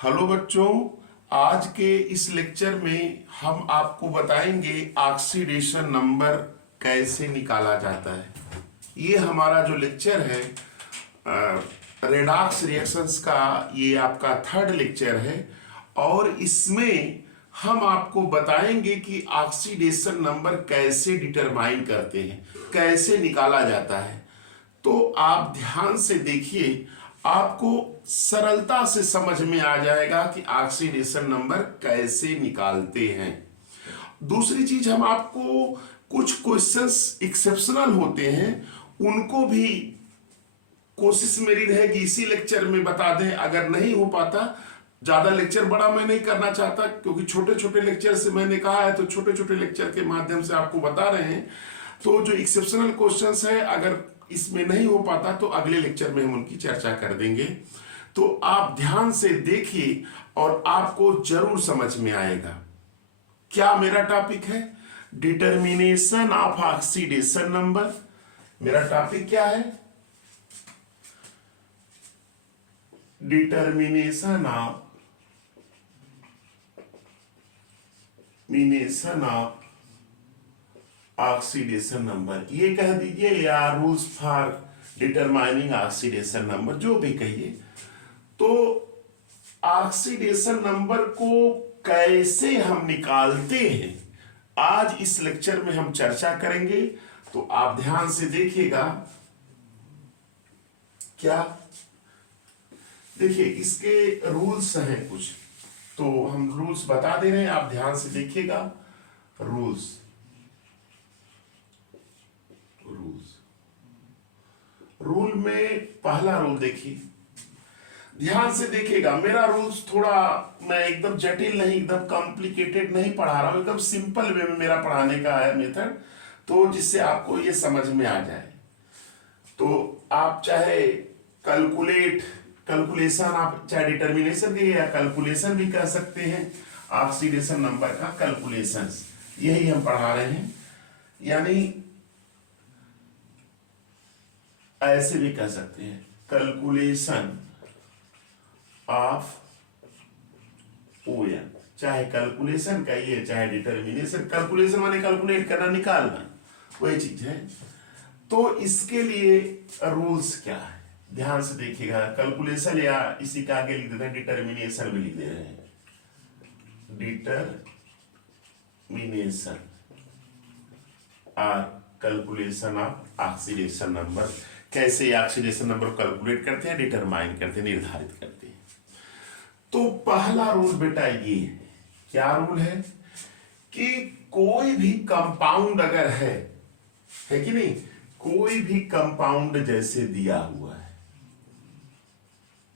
Hello बच्चों, आज के इस लेक्चर में हम आपको बताएंगे ऑक्सीडेशन नंबर कैसे निकाला जाता है। ये हमारा जो लेक्चर है रेडॉक्स रिएक्शंस का, ये आपका थर्ड लेक्चर है और इसमें हम आपको बताएंगे कि ऑक्सीडेशन नंबर कैसे डिटरमाइन करते हैं, कैसे निकाला जाता है। तो आप ध्यान से देखिए, आपको सरलता से समझ में आ जाएगा कि ऑक्सीडेशन नंबर कैसे निकालते हैं। दूसरी चीज, हम आपको कुछ क्वेश्चंस एक्सेप्शनल होते हैं, उनको भी कोशिश मेरी रहेगी इसी लेक्चर में बता दें। अगर नहीं हो पाता, ज्यादा लेक्चर बड़ा मैं नहीं करना चाहता क्योंकि छोटे छोटे लेक्चर से मैंने कहा है, तो छोटे छोटे लेक्चर के माध्यम से आपको बता रहे हैं। तो जो एक्सेप्शनल क्वेश्चंस है, अगर इसमें नहीं हो पाता तो अगले लेक्चर में हम उनकी चर्चा कर देंगे। तो आप ध्यान से देखिए और आपको जरूर समझ में आएगा। क्या मेरा टॉपिक है? Determination of oxidation number. मेरा टॉपिक क्या है? डिटर्मिनेशन ऑफ ऑक्सीडेशन नंबर, ये कह दीजिए, या rules for determining oxidation number, जो भी कहिए। तो ऑक्सीडेशन नंबर को कैसे हम निकालते हैं, आज इस लेक्चर में हम चर्चा करेंगे। तो आप ध्यान से देखिएगा। क्या देखिए, इसके रूल्स हैं कुछ, तो हम रूल्स बता दे रहे हैं, आप ध्यान से देखिएगा। रूल्स रूल में पहला रूल देखिए, ध्यान से देखिएगा। मेरा रूल्स थोड़ा, मैं एकदम जटिल नहीं, एकदम कॉम्प्लिकेटेड नहीं पढ़ा रहा हूं, एकदम सिंपल वे में मेरा पढ़ाने का है मेथड, तो जिससे आपको ये समझ में आ जाए। तो आप चाहे कैलकुलेशन, आप चाहे डिटर्मिनेशन के या कैलकुलेशन भी कह सकते हैं, ऑक्सीडेशन नंबर का कैलकुलेशन, यही हम पढ़ा रहे हैं। यानी ऐसे भी कह सकते हैं, कैलकुलेशन ऑफ ओएन, चाहे कैलकुलेशन कहिए चाहे डिटर्मिनेशन। कैलकुलेशन माने कैलकुलेट करना, निकालना, वही चीज है। तो इसके लिए रूल्स क्या है, ध्यान से देखिएगा। कैलकुलेशन या इसी का आगे लिख देते हैं डिटर्मिनेशन भी लिख दे रहे हैं। डिटर्मिनेशन और कैलकुलेशन ऑफ ऑक्सीडेशन नंबर, कैसे ऑक्सीडेशन नंबर को कैलकुलेट करते हैं, डिटरमाइन करते हैं, निर्धारित करते हैं। तो पहला रूल बेटा ये है, क्या रूल है कि कोई भी कंपाउंड अगर है कि नहीं, कोई भी कंपाउंड जैसे दिया हुआ है,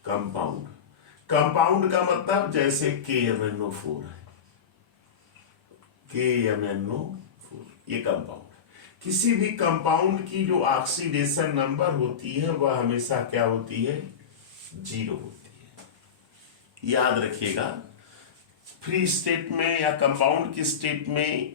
कंपाउंड का मतलब जैसे KMnO4 है, KMnO4 ये कंपाउंड। किसी भी कंपाउंड की जो ऑक्सीडेशन नंबर होती है वह हमेशा क्या होती है? 0 होती है। याद रखिएगा, फ्री स्टेट में या कंपाउंड की स्टेट में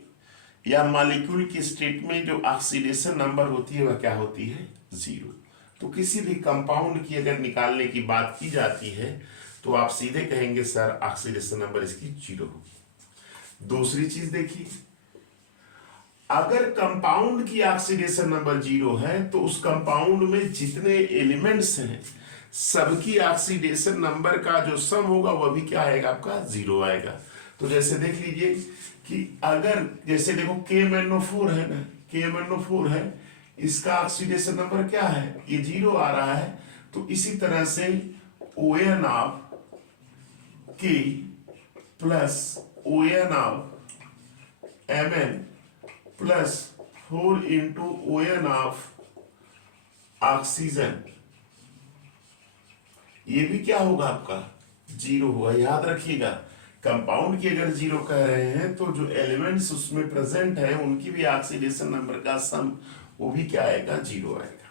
या मॉलिक्यूल की स्टेट में जो ऑक्सीडेशन नंबर होती है वह क्या होती है? 0। तो किसी भी कंपाउंड की अगर निकालने की बात की जाती है तो आप सीधे कहेंगे सर ऑक्सीडेशन नंबर इसकी 0 होगी। दूसरी चीज देखिए, अगर कंपाउंड की ऑक्सीडेशन नंबर 0 है तो उस कंपाउंड में जितने एलिमेंट्स हैं सबकी ऑक्सीडेशन नंबर का जो सम होगा वह भी क्या आएगा? आपका 0 आएगा। तो जैसे देख लीजिए कि अगर जैसे देखो KMnO4 है ना, KMnO4 है, इसका ऑक्सीडेशन नंबर क्या है? ये 0 आ रहा है। तो इसी तरह से ON of K plus ON of Mn plus 4 into ON of oxygen, ये भी क्या होगा? आपका 0 होगा। याद रखिएगा, कंपाउंड की अगर 0 कह रहे हैं तो जो एलिमेंट्स उसमें प्रेजेंट हैं उनकी भी ऑक्सीडेशन नंबर का सम वो भी क्या आएगा? 0 आएगा।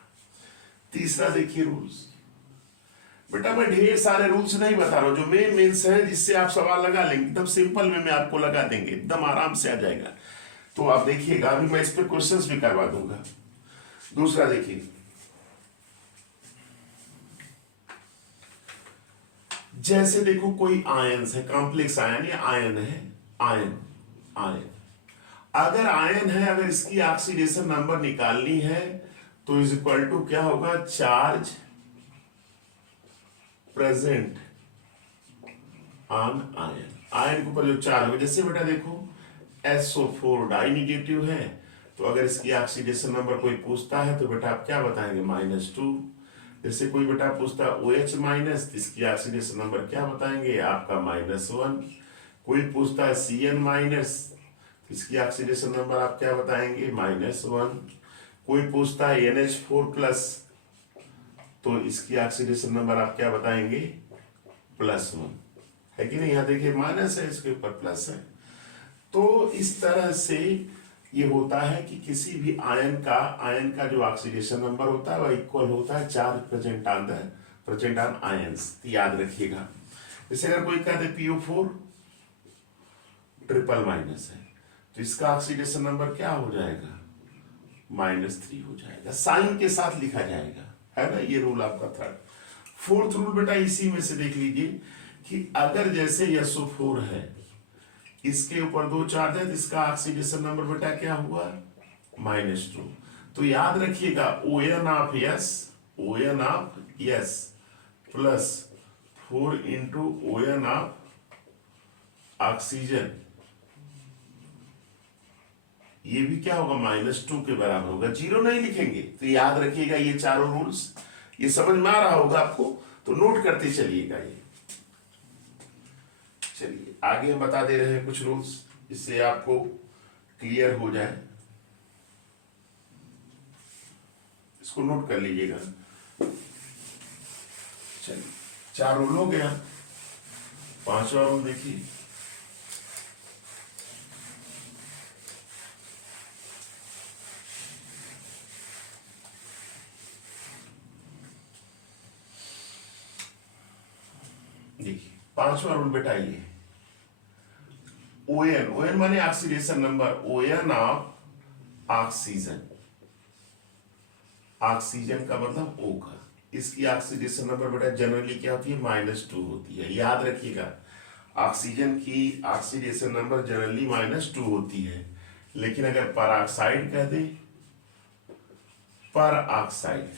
तीसरा देखिए रूल्स, बेटा मैं ढेर सारे रूल्स नहीं बता रहा हूं, जो मेन हैं जिससे आप सवाल लगा लेंगे, एकदम सिंपल में आपको लगा देंगे, एकदम आराम से आ जाएगा। तो आप देखिएगा, अभी मैं इस पर क्वेश्चंस भी करवा दूंगा। दूसरा देखिए, जैसे देखो कोई आयन्स है, कॉम्प्लेक्स आयन या आयन है, आयन आयन अगर आयन है, अगर इसकी ऑक्सीडेशन नंबर निकालनी है तो इज इक्वल टू क्या होगा, charge present on ion. Ion के ऊपर जो चार्ज होगा, जैसे बेटा देखो SO4 डाई निगेटिव है, तो अगर इसकी ऑक्सीडेशन नंबर कोई पूछता है तो बेटा आप क्या बताएंगे, -2। जैसे कोई बेटा पूछता है OH माइनस, इसकी ऑक्सीडेशन नंबर क्या बताएंगे आपका, -1। कोई पूछता है CN माइनस, इसकी ऑक्सीडेशन नंबर आप क्या बताएंगे, -1। कोई पूछता है NH4 प्लस, तो इसकी ऑक्सीडेशन नंबर आप क्या बताएंगे, +1, है कि नहीं। यहाँ देखिए माइनस है, इसके ऊपर प्लस है। तो इस तरह से ये होता है कि किसी भी आयन का जो ऑक्सीडेशन नंबर होता है वह इक्वल होता है चार्ज प्रेजेंट ऑन आयंस। याद रखिएगा। जैसे अगर कोई कहते PO4 ट्रिपल माइनस है, तो इसका ऑक्सीडेशन नंबर क्या हो जाएगा, -3 हो जाएगा, साइन के साथ लिखा जाएगा, है ना। ये रूल आपका थर्ड। फोर्थ रूल बेटा इसी में से देख लीजिए कि अगर जैसे SO4 है, इसके ऊपर 2 चार्ज है, तो इसका ऑक्सीडेशन नंबर बेटा क्या हुआ, -2। तो याद रखिएगा ON of S plus 4 into ON of oxygen, ये भी क्या होगा, -2 के बराबर होगा। 0 नहीं लिखेंगे। तो याद रखिएगा ये चारों रूल्स, ये समझ में आ रहा होगा आपको, तो नोट करते चलिएगा ये। चलिए आगे हम बता दे रहे हैं कुछ रूल्स, इससे आपको क्लियर हो जाए। इसको नोट कर लीजिएगा। चलिए 4 रूल हो गया, 5वां रूल देखिए। देखिए 5वां रूल बेटा ये, ON माने oxidation number, ON of oxygen, oxygen का मतलब O का, इसकी ऑक्सीडेशन नंबर बेटा जनरली क्या होती है, -2 होती है। याद रखिएगा ऑक्सीजन की ऑक्सीडेशन नंबर जनरली -2 होती है, लेकिन अगर परऑक्साइड कह दे, परऑक्साइड,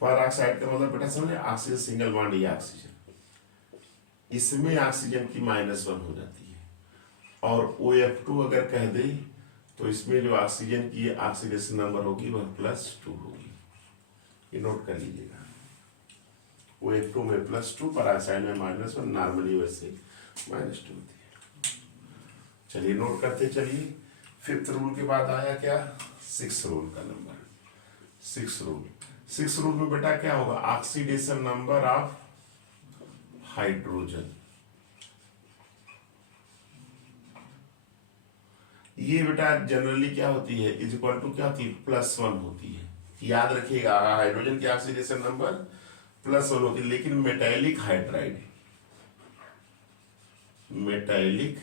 परऑक्साइड का मतलब बेटा समझे, ऑक्सीजन सिंगल बॉन्ड या ऑक्सीजन, इसमें ऑक्सीजन की -1 हो जाती है। और OF2 अगर कह दे तो इसमें जो ऑक्सीजन की ऑक्सीडेशन नंबर होगी वह +2 होगी। ये नोट कर लीजिएगा, OF2 में +2, परऑक्साइड में -1, नॉर्मली वैसे -2 होती है। चलिए नोट करते चलिए। 5th रूल के बाद आया क्या, 6th रूल का नंबर। 6th रूल में बेटा क्या होगा, ऑक्सीडेशन नंबर ऑफ हाइड्रोजन। ये बेटा जनरली क्या होती है, इज इक्वल टू क्या होती है, +1 होती है। याद रखिएगा हाइड्रोजन की ऑक्सीडेशन नंबर +1 होती है, लेकिन मेटालिक हाइड्राइड, मेटालिक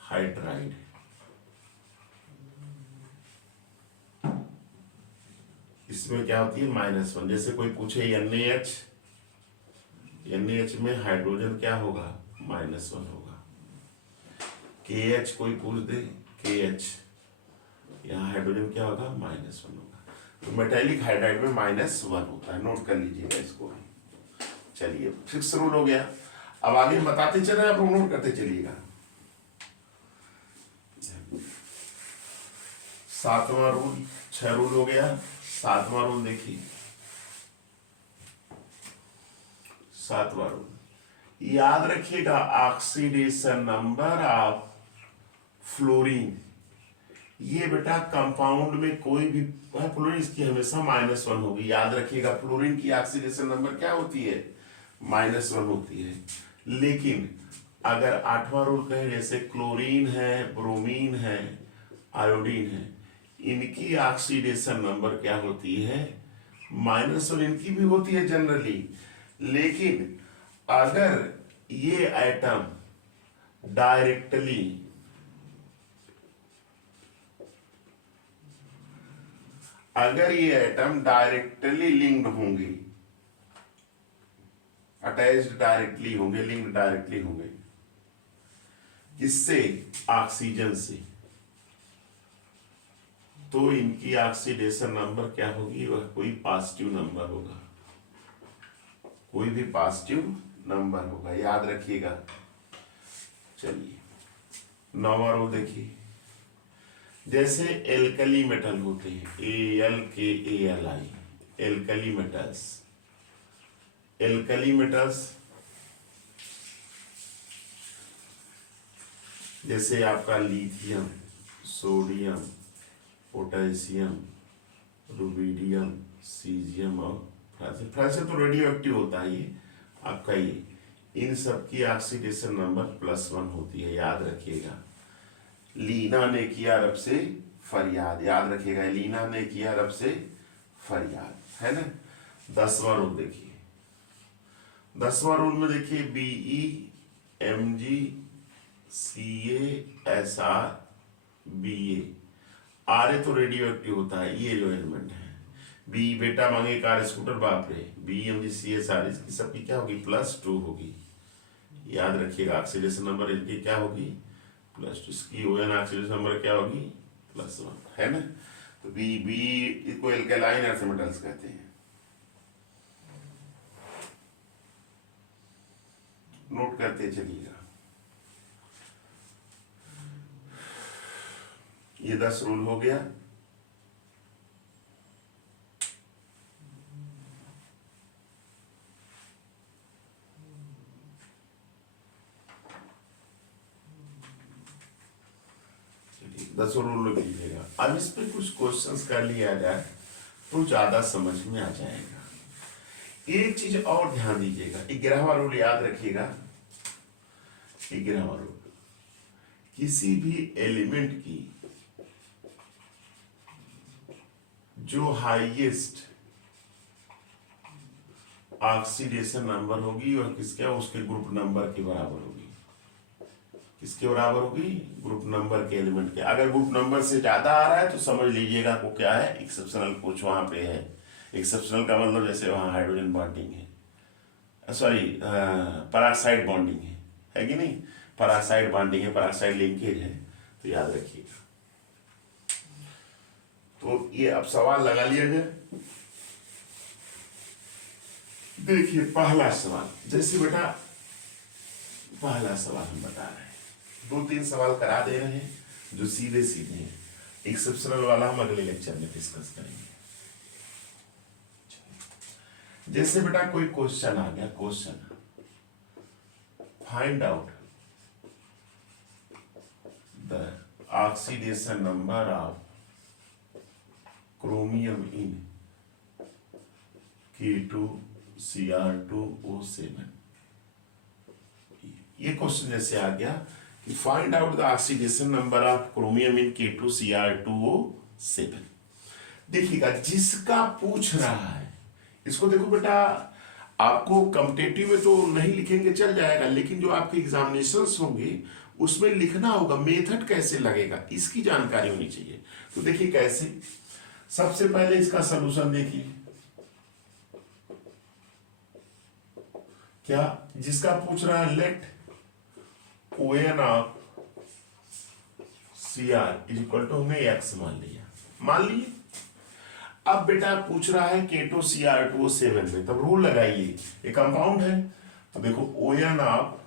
हाइड्राइड इसमें क्या होती है, -1। जैसे कोई पूछे NaH में हाइड्रोजन क्या होगा, -1 होगा। KH कोई पूछ दे, KH यहाँ हाइड्रोजन क्या होगा, -1 होगा। तो मेटालिक हाइड्राइड में -1 होता है, नोट कर लीजिएगा इसको। चलिए 6th रूल हो गया। अब आगे बताते चले, आप नोट करते चलिएगा। 7वां रूल, 6 रूल हो गया। 7वां रूल देखिए, 7वां रूल याद रखिएगा, ऑक्सीडेशन नंबर ऑफ फ्लोरीन, ये बेटा कंपाउंड में कोई भी फ्लोरीन, इसकी हमेशा -1 होगी। याद रखिएगा फ्लोरीन की ऑक्सीडेशन नंबर क्या होती है, -1 होती है। लेकिन अगर 8वां रूल कहे, जैसे क्लोरीन है, ब्रोमीन है, आयोडीन है, इनकी ऑक्सीडेशन नंबर क्या होती है, -1। इनकी भी होती है जनरली, लेकिन अगर ये एटम डायरेक्टली अगर ये एटम डायरेक्टली लिंक्ड होंगे, अटैच्ड डायरेक्टली होंगे, लिंक्ड डायरेक्टली होंगे, किससे? ऑक्सीजन से, तो इनकी ऑक्सीडेशन नंबर क्या होगी? वह कोई पॉजिटिव नंबर होगा, कोई भी पॉजिटिव नंबर होगा, याद रखिएगा। चलिए 9वां रूल देखिए, जैसे एल्कली मेटल होते हैं, AlKAli, alkali metals, alkali metals जैसे आपका lithium, sodium, potassium, rubidium, caesium और फ्रांसियम तो रेडियो एक्टिव होता है ये आपका, ये इन सब की ऑक्सीडेशन नंबर +1 होती है, याद रखिएगा। लीना ने किया रब से फरियाद, याद रखिएगा, लीना ने किया रब से फरियाद, है ना। 10वां रूल देखिए, 10वां रूल में देखिए, BeMgCaSrBa, आर तो रेडियो एक्टिव होता है, ये जो एलिमेंट है। बी बेटा मांगे कार स्कूटर, बाप रे, BeMgCaSr इसकी सबकी क्या होगी? +2 होगी, याद रखिएगा। ऑक्सीडेशन नंबर इनकी क्या होगी? +2। इसकी ON ऑक्सीडेशन नंबर क्या होगी? +1, है ना। तो बी इसको एल्केलाइन अर्थ मेटल्स कहते हैं, नोट करते चलिएगा। ये 10 रूल हो गया। चलिए 10 रूल लीजिएगा। अब इस पे कुछ क्वेश्चंस कर लिया जाए तो ज्यादा समझ में आ जाएगा। एक चीज और ध्यान दीजिएगा, 11वां रूल याद रखिएगा। 11वां रूल, किसी भी एलिमेंट की जो हाईएस्ट ऑक्सीडेशन नंबर होगी वह किसके? उसके ग्रुप नंबर के बराबर होगी। किसके बराबर होगी? ग्रुप नंबर के एलिमेंट के। अगर ग्रुप नंबर से ज्यादा आ रहा है तो समझ लीजिएगा को क्या है? एक्सेप्शनल कुछ वहां पे है। एक्सेप्शनल का मतलब जैसे वहां हाइड्रोजन बॉन्डिंग है, सॉरी पेरोक्साइड बॉन्डिंग है कि नहीं? पेरोक्साइड बॉन्डिंग है, पेरोक्साइड लिंकेज है, तो याद रखिएगा। तो ये अब सवाल लगा लिया जाए। देखिए पहला सवाल, जैसे बेटा पहला सवाल हम बता रहे हैं, 2-3 सवाल करा दे रहे हैं जो सीधे सीधे हैं। एक्सेप्शनल वाला हम अगले लेक्चर में डिस्कस करेंगे। जैसे बेटा कोई क्वेश्चन आ गया, question find out the oxidation number of chromium in K2Cr2O7। ये क्वेश्चन जैसे आ गया कि find out the oxidation number of chromium in K2Cr2O7। देखिएगा जिसका पूछ रहा है इसको देखो बेटा, आपको कॉम्पिटिटिव में तो नहीं लिखेंगे चल जाएगा, लेकिन जो आपके एग्जामिनेशंस होंगे उसमें लिखना होगा, मेथड कैसे लगेगा इसकी जानकारी होनी चाहिए। तो देखिए कैसे, सबसे पहले इसका सलूशन देखिए, क्या जिसका पूछ रहा है let ON of Cr equal to हमने X मान लिए। अब बेटा पूछ रहा है K2Cr2O7 में, तब रूल लगाइए, ये कंपाउंड है तो देखो ON of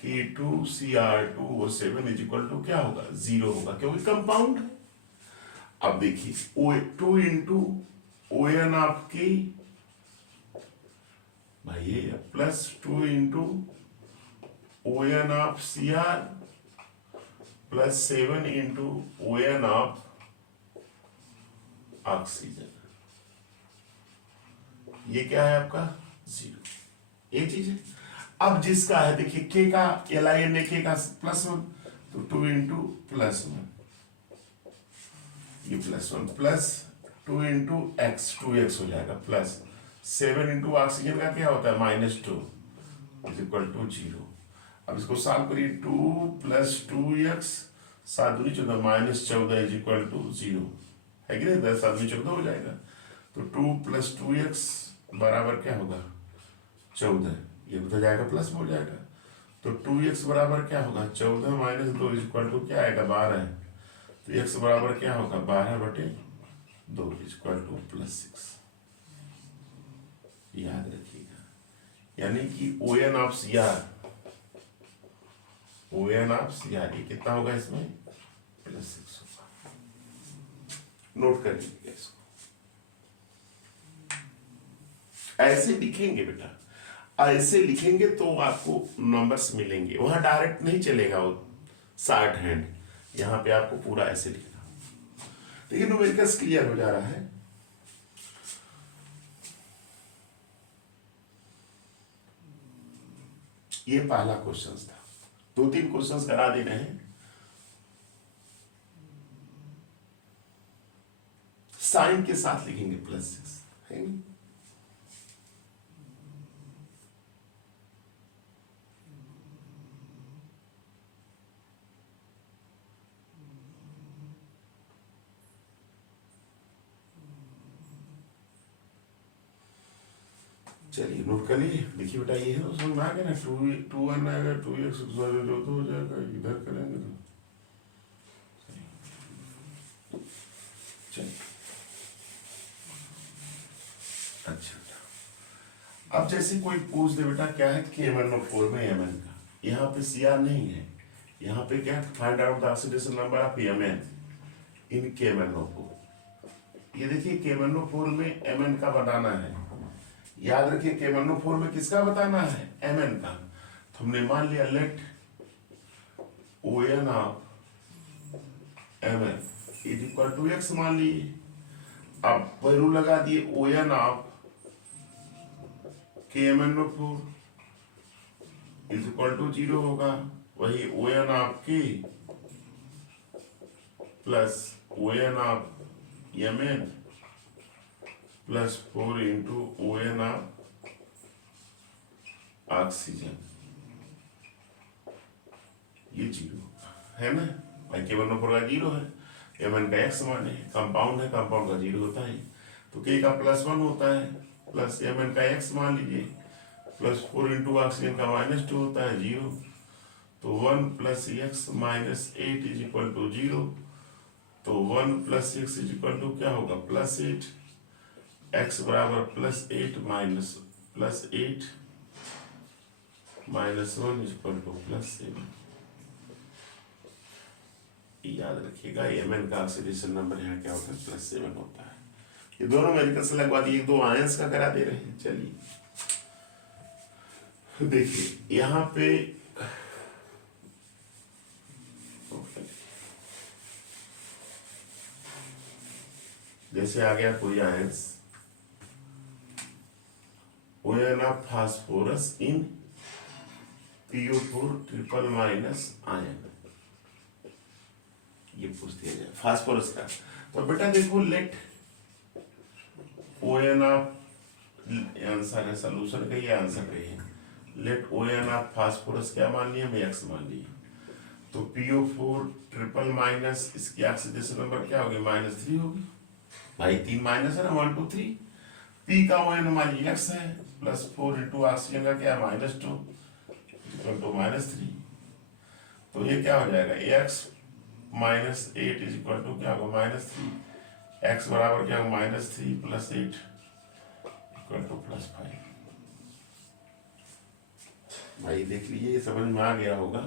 K2Cr2O7 equal to क्या होगा? 0 होगा, क्योंकि कंपाउंड है। अब देखिए 2 इंटू ON ऑफ K भाई ये +2 into ON of Cr +7 into ON of oxygen, ये क्या है आपका? 0। ये चीज है। अब जिसका है देखिए K का LIN K का +1, तो 2 इंटू +1, ये +1 +2 इंटू X, 2X हो जाएगा, +7 इंटू ऑक्सीजन का क्या होता है? -2 इक्वल टू 0। अब इसको सॉल्व करिए, 2 + 2X 7 दूनी 14, -14 इक्वल टू 0, है कि नहीं, 10 आदमी 14 हो जाएगा। तो 2 + 2x बराबर क्या होगा 14, ये तो जाएगा प्लस में हो जाएगा। तो 2x बराबर क्या होगा 14 - 2 इक्वल टू क्या आएगा 12। तो x बराबर क्या होगा 12/2 इक्वल टू +6। याद रखिएगा, यानी कि ON of CR, ON of CR ये कितना होगा इसमें +6 होगा। नोट कर लीजिएगा इसको, ऐसे लिखेंगे बेटा, ऐसे लिखेंगे तो आपको नंबर्स मिलेंगे। वहां डायरेक्ट नहीं चलेगा वो शॉर्ट हैंड, यहाँ पे आपको पूरा ऐसे लिखना। देखिए न्यूमेरिकल्स क्लियर हो जा रहा है। ये पहला क्वेश्चन था, 2-3 क्वेश्चंस करा दे रहे हैं। साइन के साथ लिखेंगे +6 है नहीं? चलिए नोट कर लीजिए, देखिए बेटा ये है तो समझ में आ गया ना। 2n आएगा, 2x जो तो हो जाएगा, इधर करेंगे तो चलिए। अच्छा, अब जैसे कोई पूछ दे बेटा क्या है Kmn/4 में Mn का, यहाँ पे Cr नहीं है, यहाँ पे क्या find out the oxidation number of Mn in Kmn/4। ये देखिए Kmn/4 में Mn का बताना है, याद रखिए Kmn/4 में किसका बताना है Mn का। तो हमने मान लिया let ON of Mn is equal to x मान लिए। अब वैल्यू लगा दिए ON of Kmn/4 is equal to 0 होगा, वही ON of K plus ON of Mn plus 4 into ON of oxygen, ये 0 है ना भाई। Kmn/4 का 0 है, Mn का x मान है, कंपाउंड है, कंपाउंड का 0 होता है। तो K का +1 होता है, प्लस Mn का x मान लीजिए, प्लस 4 इंटू ऑक्सीजन का -2 होता है 0। तो 1 + x - 8 इज इक्वल टू 0। तो 1 + x इज इक्वल टू क्या होगा +8, x बराबर +8 +8 -1 इज इक्वल टू +7। याद रखिएगा Mn का ऑक्सीडेशन नंबर यहाँ क्या होता है +7 होता है। ये दोनों मेडिकल से लगवा दिए, 2 आयंस का करा दे रहे हैं। चलिए देखिए यहाँ पे जैसे आ गया कोई ions ON of phosphorus in PO4 triple minus ion, ये पूछ दिया जाए फास्फोरस का। तो बेटा देखो लेट ON ऑफ, आंसर है सॉल्यूशन का, ये आंसर है। लेट ON ऑफ फास्फोरस क्या मान लिया मैं x मान लिया। तो PO4 ट्रिपल माइनस इसकी ऑक्सीडेशन नंबर क्या होगी -3 होगी भाई, 3 माइनस है ना 1 2 3। P का ON मान लिया x है, प्लस 4 इंटू ऑक्सीजन का क्या है -2 इक्वल टू -3। तो ये क्या हो जाएगा x -8 इज इक्वल टू क्या होगा -3, x बराबर क्या होगा -3 + 8 इक्वल टू +5। भाई देख लीजिए, ये समझ में आ गया होगा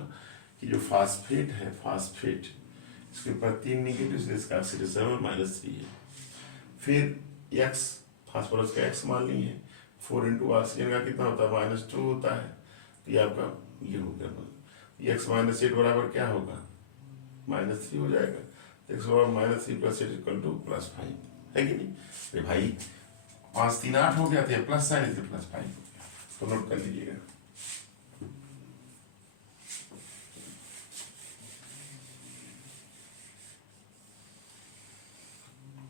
कि जो फास्फेट है, फास्फेट इसके ऊपर 3 निगेटिव, इसलिए इसका ऑक्सीडेशन -3 है। फिर x फास्फोरस का x मान लिए, 4 इंटू ऑक्सीजन का कितना होता है -2 होता है। तो ये आपका ये हो गया, x -8 बराबर क्या होगा -3 हो जाएगा। तो x बराबर -3 + 8 इक्वल टू +5 है कि नहीं। अरे भाई 5 3 8 हो गया था, प्लस साइन इसलिए +5 हो गया। तो नोट कर लीजिएगा।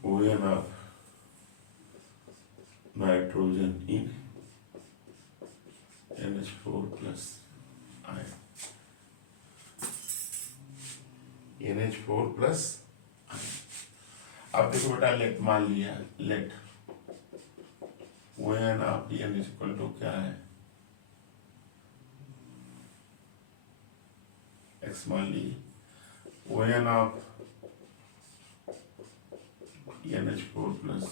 ON of nitrogen in NH4 plus ion, NH4 plus ion। अब देखो बेटा, लेट मान लिया, let when of n is equal to क्या है, x मान ली, when of NH4 plus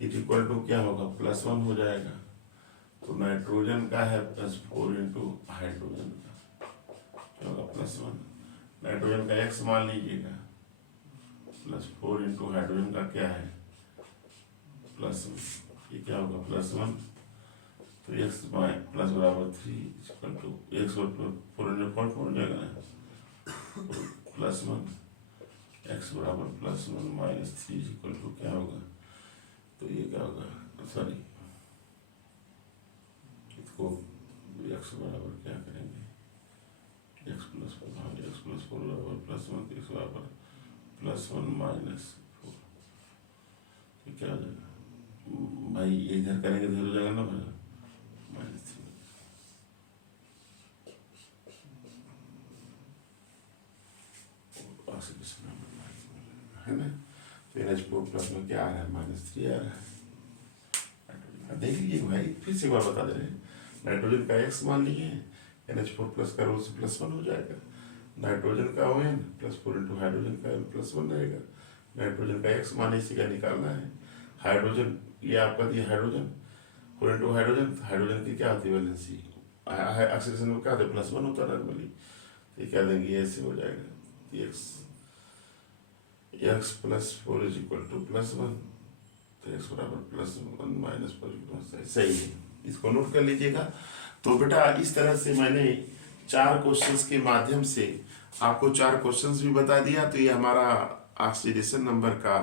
is equal to क्या होगा, +1 हो जाएगा। तो नाइट्रोजन का है +4 इंटू हाइड्रोजन का क्या होगा, +1। नाइट्रोजन का x मान लीजिएगा, +4 इंटू हाइड्रोजन का क्या है, +1। ये क्या होगा, +1। तो x प्लस बराबर 3 इक्वल टू x और 4 हो जाएगा ना, +1 x बराबर +1 -3 इक्वल टू क्या होगा, तो ये क्या होगा, सॉरी इसको x बराबर क्या करेंगे, x प्लस 4 बराबर +1, x बराबर +1 -4, तो क्या हो जाएगा भाई, ये इधर करेंगे तो हो जाएगा ना भाई, -3। है ना, तो NH4 प्लस में क्या आ रहा है, -3 आ रहा है। देख लीजिए भाई, फिर से एक बार बता दे रहे हैं, नाइट्रोजन का x मान लिए, NH4 प्लस का रोज +1 हो जाएगा, नाइट्रोजन का ON +4 इंटू हाइड्रोजन का +1 रहेगा, नाइट्रोजन का x मान इसी का निकालना है, हाइड्रोजन ये आपका दिया हाइड्रोजन, 4 इंटू हाइड्रोजन, हाइड्रोजन की क्या होती है वैलेंसी, ऑक्सीडेशन में क्या होता है, +1 होता है नॉर्मली, तो ये क्या देंगे, ये ऐसे हो जाएगा, x plus 4 is equal to +1, तो x बराबर +1 -4 सही है, इसको नोट कर लीजिएगा। तो बेटा इस तरह से मैंने 4 क्वेश्चंस के माध्यम से आपको 4 क्वेश्चंस भी बता दिया। तो ये हमारा ऑक्सीडेशन नंबर का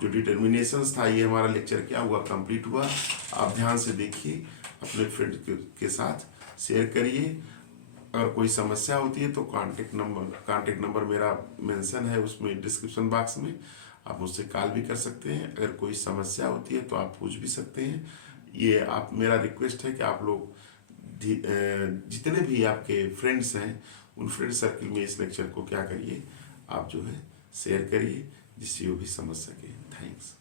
जो डिटर्मिनेशंस था, ये हमारा लेक्चर क्या हुआ, कंप्लीट हुआ। आप ध्यान से देखिए, अपने फ्रेंड के साथ शेयर करिए। अगर कोई समस्या होती है तो कांटेक्ट नंबर मेरा मेंशन है उसमें डिस्क्रिप्शन बॉक्स में, आप मुझसे कॉल भी कर सकते हैं। अगर कोई समस्या होती है तो आप पूछ भी सकते हैं। ये आप, मेरा रिक्वेस्ट है कि आप लोग जितने भी आपके फ्रेंड्स हैं उन फ्रेंड सर्किल में इस लेक्चर को क्या करिए, आप जो है शेयर करिए, जिससे वो भी समझ सके। थैंक्स।